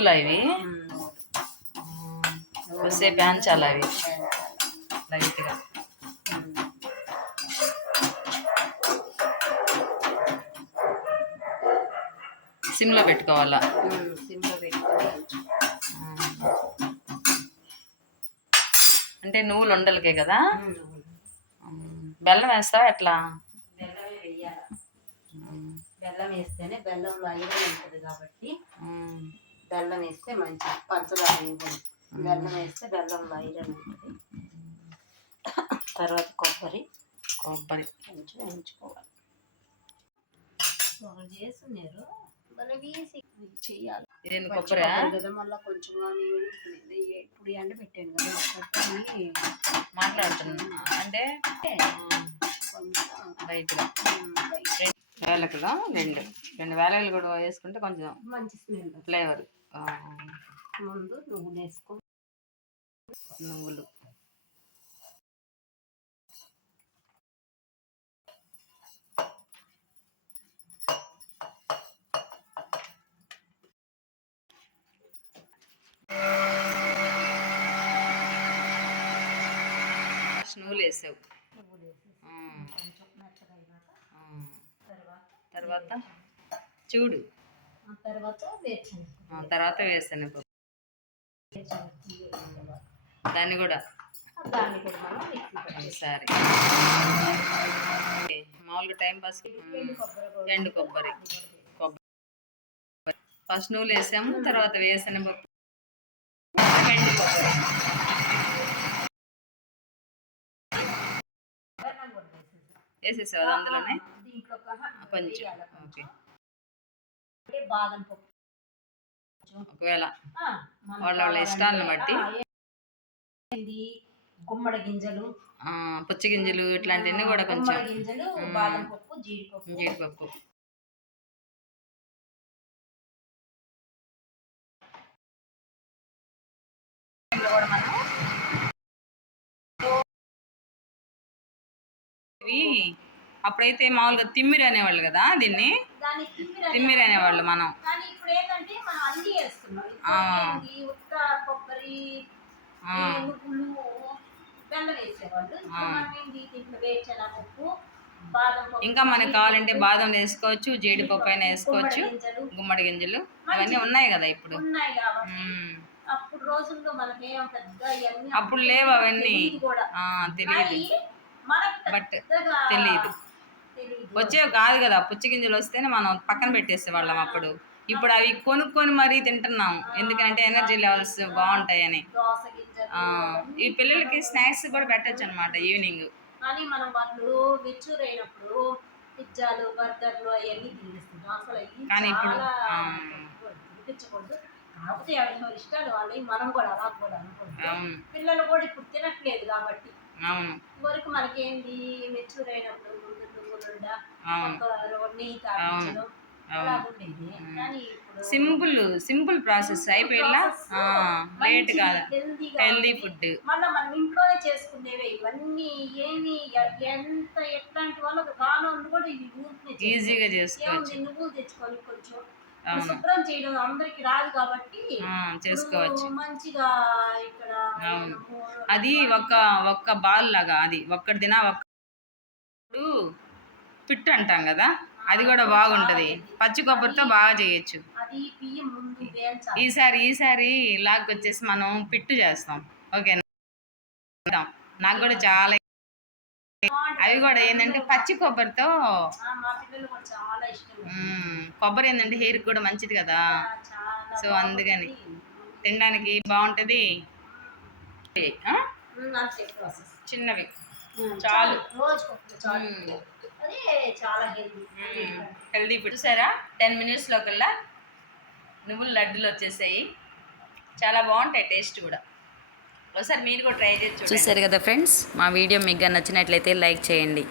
నువ్వులు ఇవి వస్తే ప్యాంచాలి అవి. లైట్గా. సిమ్లో పెట్టుకోవాలా? సిమ్లో అంటే నువ్వులు ఉండలకే కదా? బెల్లం వేస్తావా ఎట్లా? బెల్లం వేస్తేనే బెల్లంలో ఐరన్ ఉంటుంది కాబట్టి. బెల్లం వేస్తే మంచిది. పంచదార బెల్లం వేస్తే బెల్లంలో ఐరన్ ఉంటుంది తర్వాత కొబ్బరి. కొబ్బరి. కొంచెం వేయించుకోవాలి వాళ్ళు చేస్తున్నారు. పచ్చి కొబ్బరా? కదా మళ్ళీ కొంచెం. ఇప్పుడు ఎండ పెట్టాను కదా కొబ్బరి మాట్లాడుతున్నా. అంటే బయట. వేలకులు రెండు. రెండు వేలకులు కూడా వేసుకుంటే కొంచెం మంచి ఫ్లేవర్. ముందు నువ్వులు వేసుకో నువ్వులు నువ్వులు వేసావు. తర్వాత చూడు. తర్వాత వేరుశనగ తర్వాత వేరుశనగ దాన్ని కూడా? దాన్ని కూడా మనం మిక్సీ పట్టాలి సరే. మామూలుగా టైం పాస్ ఎండు కొబ్బరి కొబ్బరి. ఫస్ట్ నువ్వులు వేసాము తర్వాత వేసిన పప్పు ఎండు కొబ్బరి. వేసేసావు అది అందులోనే? కొంచెం. ఓకే. బాదం పప్పు. ఒకవేళ వాళ్ళ వాళ్ళ ఇష్టాలను బట్టి. గుమ్మడి గింజలు. పుచ్చి గింజలు ఇట్లాంటివన్నీ కూడా కొంచెం. గింజలు. బాదం పప్పు జీడిపప్పు. జీడిపప్పు. ఇవి అప్పుడైతే మామూలుగా తిమ్మిరి అనేవాళ్ళు కదా దీన్ని? తిమ్మిరి అనేవాళ్ళు. మనం. ఇంకా మనకు కావాలంటే బాదం వేసుకోవచ్చు జీడిపప్పు అయినా వేసుకోవచ్చు గుమ్మడి గింజలు. అవన్నీ ఉన్నాయి కదా ఇప్పుడు. అప్పుడు రోజుల్లో అప్పుడు లేవు అవన్నీ. తెలియదు బట్ తెలియదు వచ్చేవి కాదు కదా పుచ్చి గింజలు వస్తేనే మనం పక్కన పెట్టేసే వాళ్ళం అప్పుడు. ఇప్పుడు అవి కొనుక్కొని మరీ తింటున్నాం. ఎందుకంటే ఎనర్జీ లెవెల్స్ బాగుంటాయని. ఈ పిల్లలకి స్నాక్స్ కూడా పెట్టచ్చు అనమాట ఈవినింగ్. కానీ మనం వాళ్ళు మెచ్యూర్ అయినప్పుడు పిజ్జాలు బర్గర్లు అవన్నీ తినేస్తున్నాం అసలు కానీ ఇప్పుడు. తినిపించకూడదు. కాకపోతే ఎవరి ఇష్టాలు వాళ్ళవి మనం కూడా అలా కూడా అనుకుంటాం పిల్లలు కూడా ఇప్పుడు తినట్లేదు కాబట్టి అవును. వరకు మనకేంది? మెచ్యూర్ అయినప్పుడు సింపుల్ సింపుల్ ప్రాసెస్ అయిపోయిలా? లేట్ కాదు. హెల్దీ ఫుడ్ మళ్ళీ మనం ఇంట్లోనే చేసుకునేవే ఇవన్నీ ఏమి ఎంత ఎట్లాంటి వాళ్ళకి రానోళ్ళు కూడా. ఈజీగా చేసుకోవచ్చు. నువ్వులు తెచ్చుకొని కొంచెం శుభ్రం చేయడం అందరికి రాదు కాబట్టి చేసుకోవచ్చు. మంచిగా ఇక్కడ అవును. అది ఒక ఒక్క బాల్ లాగా అది. ఒక్కటి తినా ఒక్కడు పిట్టు అంటాం కదా అది కూడా బాగుంటది. పచ్చి కొబ్బరితో బాగా చేయొచ్చు. ఈసారి ఈసారి లాగ్ వచ్చేసి మనం పిట్టు చేస్తాం. ఓకేనా? నాకు కూడా చాలా అవి కూడా ఏంటంటే పచ్చి కొబ్బరితో. కొబ్బరి ఏంటంటే హెయిర్ కూడా మంచిది కదా. సో అందుకని తినడానికి బాగుంటుంది. చిన్నవి. చాలు. హెల్దీ హెల్దీ చూసారా? టెన్ మినిట్స్లో కల్లా నువ్వులు లడ్డూలు వచ్చేసాయి. చాలా బాగుంటాయి టేస్ట్ కూడా. ఒకసారి మీరు కూడా ట్రై చేసి చూసారు కదా ఫ్రెండ్స్? మా వీడియో మీకు నచ్చినట్లయితే లైక్ చేయండి.